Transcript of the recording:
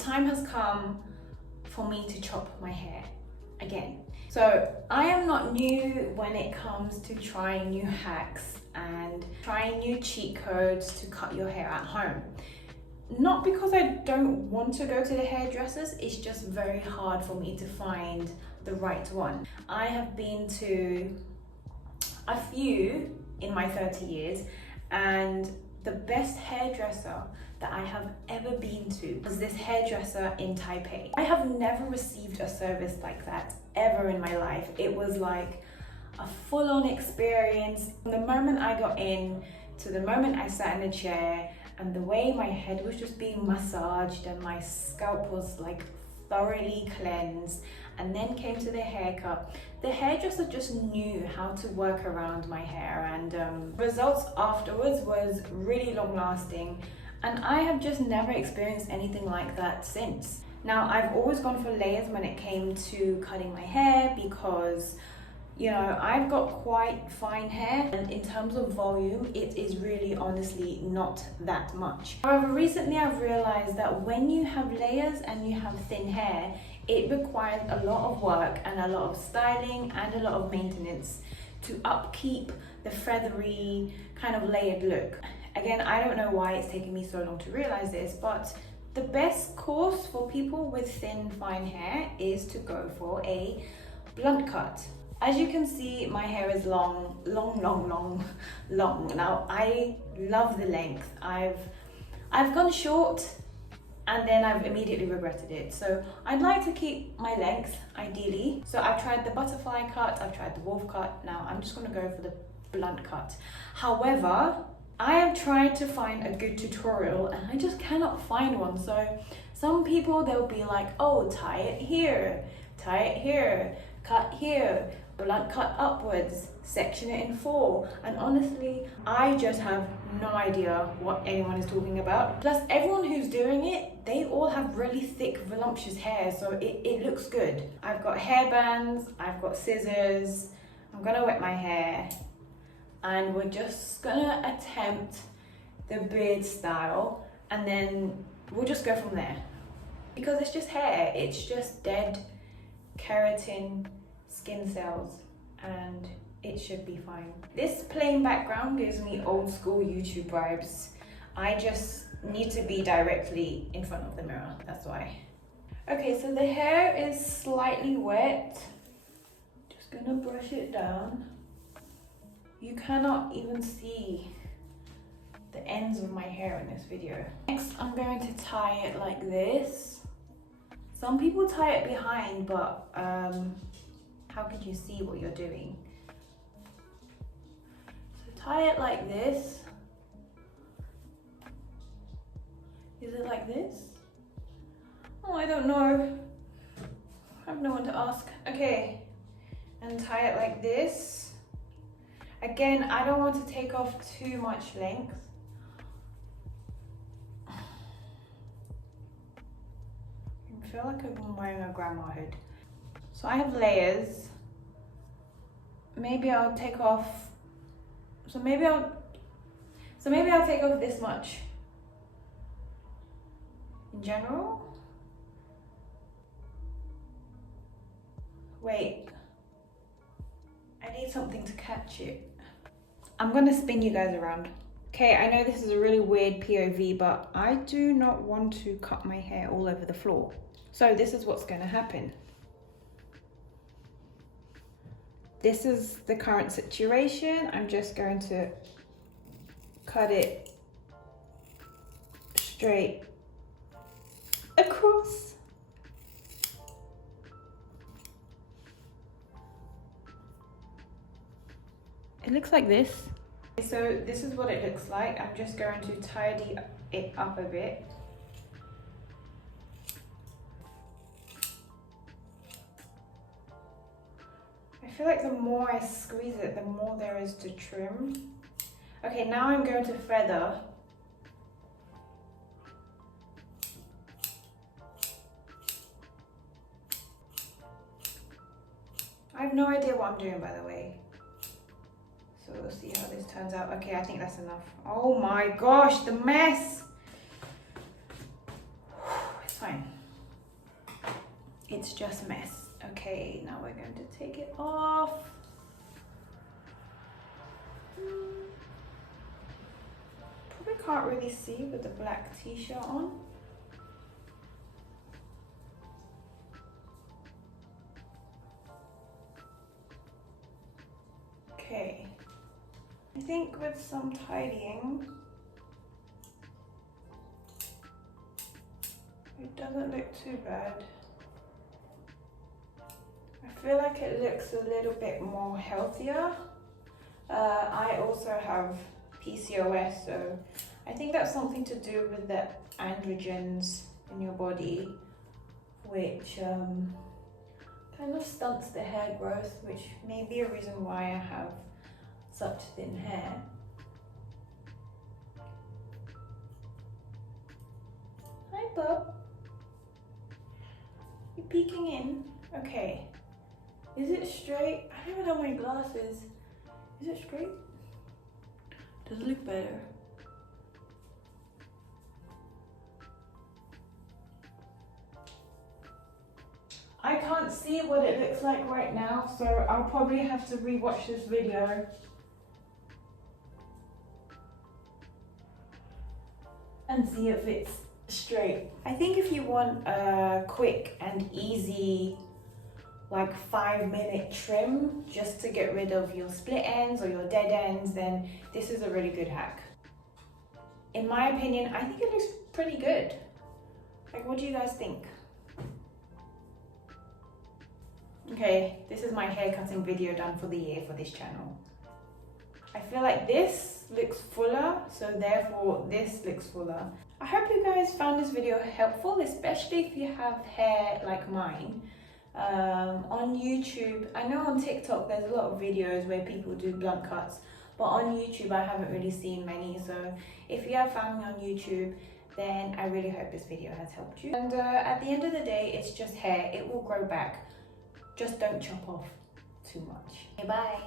time has come for me to chop my hair again. So I am not new when it comes to trying new hacks and trying new cheat codes to cut your hair at home. Not because I don't want to go to the hairdressers, it's just very hard for me to find the right one. I have been to a few in my 30 years, and the best hairdresser that I have ever been to was this hairdresser in Taipei. I have never received a service like that ever in my life. It was like a full-on experience. From the moment I got in to the moment I sat in a chair, and the way my head was just being massaged and my scalp was like thoroughly cleansed, and then came to the haircut. The hairdresser just knew how to work around my hair, and results afterwards was really long lasting, and I have just never experienced anything like that since. Now, I've always gone for layers when it came to cutting my hair because, you know, I've got quite fine hair, and in terms of volume, it is really honestly not that much. However, recently I've realized that when you have layers and you have thin hair, it requires a lot of work and a lot of styling and a lot of maintenance to upkeep the feathery kind of layered look. Again, I don't know why it's taken me so long to realize this, but the best course for people with thin, fine hair is to go for a blunt cut. As you can see, my hair is long. Now, I love the length. I've gone short and then I've immediately regretted it. So I'd like to keep my length, ideally. So I've tried the butterfly cut, I've tried the wolf cut. Now I'm just gonna go for the blunt cut. However, I have tried to find a good tutorial and I just cannot find one. So some people, they'll be like, oh, tie it here, cut here, blunt cut upwards, section it in 4. And honestly, I just have no idea what anyone is talking about. Plus, everyone who's doing it, they all have really thick, voluptuous hair, so it looks good. I've got hairbands, I've got scissors. I'm gonna wet my hair, and we're just gonna attempt the beard style, and then we'll just go from there. Because it's just hair, it's just dead keratin skin cells, and it should be fine. This plain background gives me old school YouTube vibes. I just need to be directly in front of the mirror, that's why. Okay, so the hair is slightly wet. Just gonna brush it down. You cannot even see the ends of my hair in this video. Next, I'm going to tie it like this. Some people tie it behind, but how could you see what you're doing? So tie it like this. Is it like this? Oh, I don't know. I have no one to ask. Okay, and tie it like this. Again, I don't want to take off too much length. I feel like I'm wearing a grandma hood. So I have layers. Maybe I'll take off. So maybe I'll take off this much. In general. Wait. I need something to catch it. I'm gonna spin you guys around. Okay, I know this is a really weird POV, but I do not want to cut my hair all over the floor. So this is what's gonna happen. This is the current situation. I'm just going to cut it straight across. It looks like this. So this is what it looks like. I'm just going to tidy it up a bit. I feel like the more I squeeze it, the more there is to trim. Okay, now I'm going to feather. I have no idea what I'm doing, by the way. So we'll see how this turns out. Okay, I think that's enough. Oh my gosh, the mess. It's fine. fine. It's just mess. Okay, now we're going to take it off. Probably can't really see with the black t-shirt on. Okay, I think with some tidying, it doesn't look too bad. I feel like it looks a little bit more healthier. I also have PCOS, so I think that's something to do with the androgens in your body, which kind of stunts the hair growth, which may be a reason why I have such thin hair. Hi, bub. You peeking in? Okay. Is it straight? I don't even have my glasses. Is it straight? Does it look better? I can't see what it looks like right now, so I'll probably have to rewatch this video. And see if it's straight. I think if you want a quick and easy, like 5-minute trim, just to get rid of your split ends or your dead ends, then this is a really good hack. In my opinion, I think it looks pretty good. Like, what do you guys think? Okay, this is my hair cutting video done for the year for this channel. I feel like this looks fuller, so therefore this looks fuller. I hope you guys found this video helpful, especially if you have hair like mine. On YouTube, I know on TikTok there's a lot of videos where people do blunt cuts, but on YouTube I haven't really seen many, so if you have found me on YouTube, then I really hope this video has helped you. And at the end of the day, it's just hair, it will grow back. Just don't chop off too much. Okay, bye.